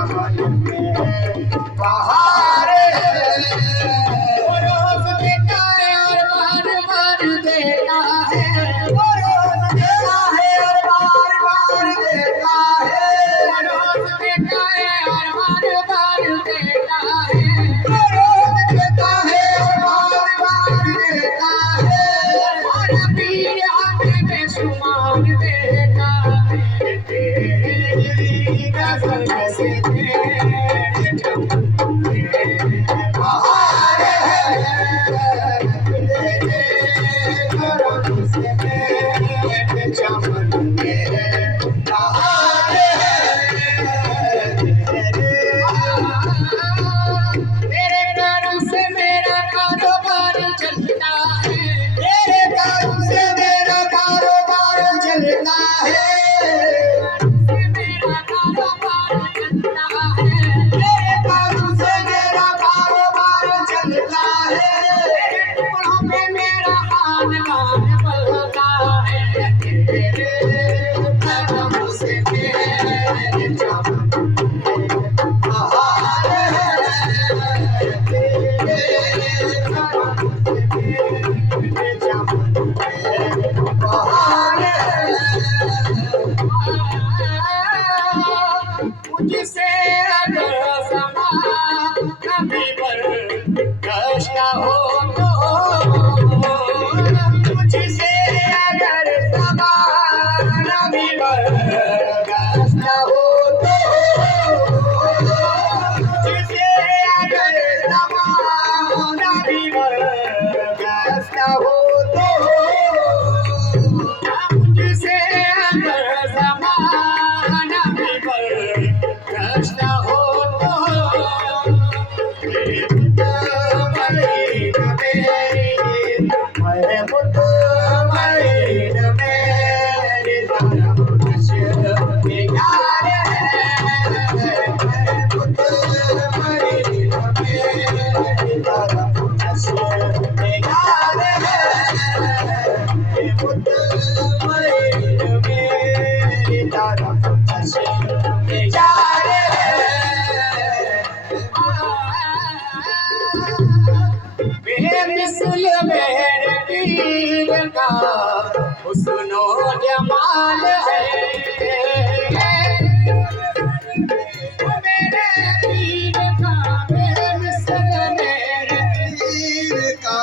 चमन में बहार है। वो रोज देता है और बार बार देता है। वो रोज देता है और बार बार देता है। वो रोज देता है और बार बार देता है। वो रोज देता है और बार बार देता है। हमारा पीर हमें बेशुमार देता है। तेरी नजर से तेरे चमन में बहार है। तेरे करम से मेरे चमन में बहार है। तेरे करम से मेरा कारोबार चलता है। तेरे करम से मेरा कारोबार चलता है। मेरा कारोबार चलता है। तेरे करम से मेरा कारोबार चलता है। तेरे टुकड़ों पे मेरा खानदान पलता है। तेरे करम से मेरे चमन में बहार है। तेरे करम से मेरे चमन में बहार है। मुझसे अगर समा कभी बर्दाश्त हो तो, मुझसे अगर ज़माना भी बर्दाश्त हो तो, मुझसे अगर ज़माना भी बर्दाश्त हो तो, मुझसे अगर ज़माना भी बर्दाश्त हो तो, बेमिसल मेरे पीर का हुस्नो जमाल है। वो मेरे पीर का बेमिसल मेरे पीर का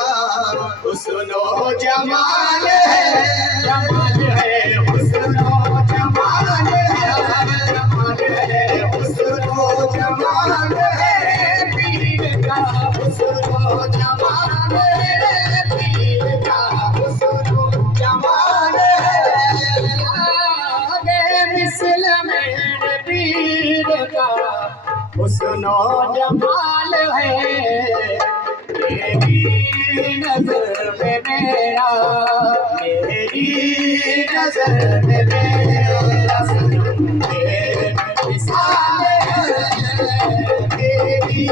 हुस्नो जमाल है। जमाल है। हुस्नो जमाल है। जमाल है। हुस्नो जमाल है। पीर का हुस्नो जमाल है। पीर का हुस्नो जमाल है। बेमिसल मेरे पीर का हुस्नो जमाल है। मेरी नजर में मेरा, मेरी नजर में मेरा सनम तेरे मिसाल है। मेरी